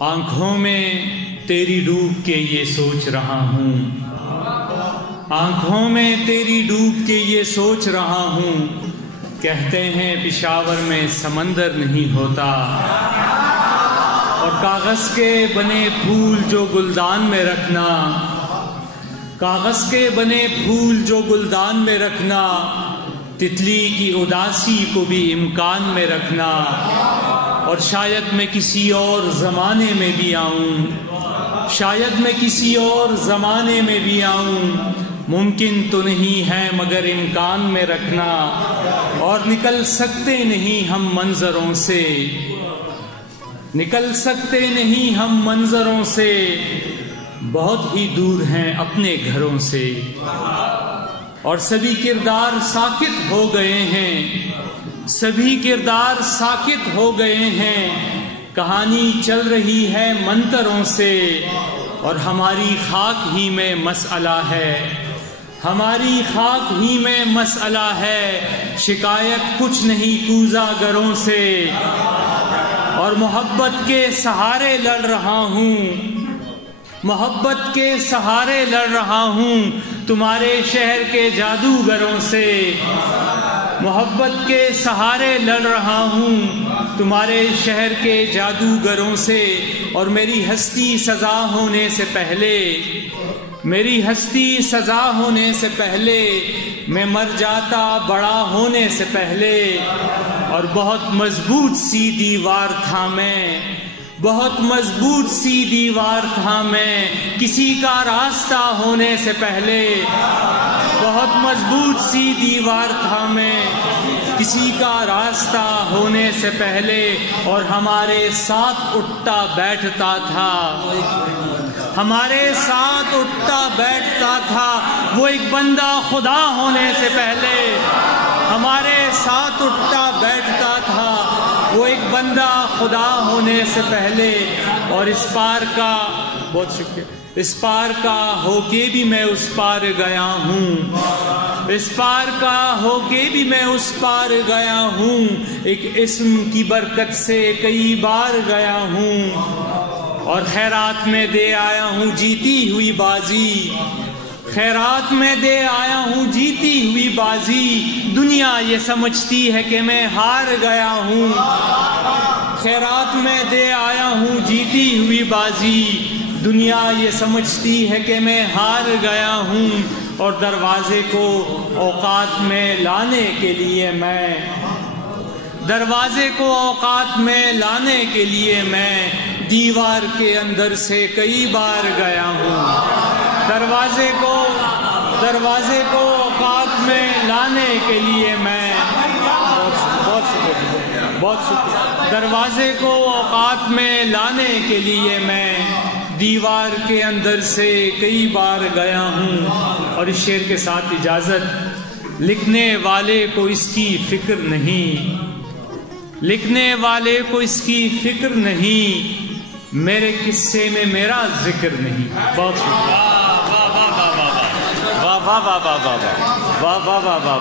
آنکھوں میں تیری ڈوب کے یہ سوچ رہا ہوں، آنکھوں میں تیری ڈوب کے یہ سوچ رہا ہوں، کہتے ہیں پشاور میں سمندر نہیں ہوتا، اور کاغذ کے بنے پھول جو گلدان میں رکھنا، کاغذ کے بنے پھول جو گلدان میں رکھنا، تتلی کی اداسی کو بھی امکان میں رکھنا، اور شاید میں کسی اور زمانے میں بھی آؤں، شاید میں کسی اور زمانے میں بھی آؤں، ممکن تو نہیں ہے مگر امکان میں رکھنا، اور نکل سکتے نہیں ہم منظروں سے، نکل سکتے نہیں ہم منظروں سے، بہت ہی دور ہیں اپنے گھروں سے، اور سبھی کردار ساکت ہو گئے ہیں، سبھی کردار ساکت ہو گئے ہیں، کہانی چل رہی ہے منتروں سے، اور ہماری خاک ہی میں مسئلہ ہے، ہماری خاک ہی میں مسئلہ ہے، شکایت کچھ نہیں کوزہ گروں سے، اور محبت کے سہارے لڑ رہا ہوں، محبت کے سہارے لڑ رہا ہوں، تمہارے شہر کے جادوگروں سے، محبت کے سہارے لڑ رہا ہوں، تمہارے شہر کے جادوگروں سے، اور میری ہستی سزا ہونے سے پہلے، میری ہستی سزا ہونے سے پہلے، میں مر جاتا بڑا ہونے سے پہلے، اور بہت مضبوط سی دیوار تھا میں، بہت مضبوط سی دیوار تھا میں، کسی کا راستہ ہونے سے پہلے، بہت مضبوط سی دیوار تھا میں، کسی کا راستہ ہونے سے پہلے، اور ہمارے ساتھ اٹھتا بیٹھتا تھا، ہمارے ساتھ اٹھتا بیٹھتا تھا وہ ایک بندہ خدا ہونے سے پہلے، ہمارے ساتھ اٹھتا بیٹھتا تھا وہ ایک بندہ خدا ہونے سے پہلے، اور اس پار کا بہت شکریہ، اس پار کا ہو کے بھی میں اس پار گیا ہوں، اس پار کا ہو کے بھی میں اس پار گیا ہوں، ایک اسم کی برکت سے کئی بار گیا ہوں، اور خیرات میں دے آیا ہوں جیتی ہوئی بازی، خیرات میں دے آیا ہوں جیتی ہوئی بازی، دنیا یہ سمجھتی ہے کہ میں ہار گیا ہوں، خیرات میں دے آیا ہوں جیتی ہوئی بازی، دنیا یہ سمجھتی ہے کہ میں ہار گیا ہوں، اور دروازے کو اوقات میں لانے کے لیے میں، دروازے کو اوقات میں لانے کے لیے میں دیوار کے اندر سے کئی بار گیا ہوں، دروازے کو اوقات میں لانے کے لیے میں، بہت شکریہ، دروازے کو اوقات میں لانے کے لیے میں دیوار کے اندر سے کئی بار گیا ہوں، اور اس شعر کے ساتھ اجازت، لکھنے والے کو اس کی فکر نہیں، لکھنے والے کو اس کی فکر نہیں، میرے قصے میں میرا ذکر نہیں۔ بہت شکریہ، واہ واہ واہ واہ واہ واہ واہ واہ واہ واہ واہ واہ۔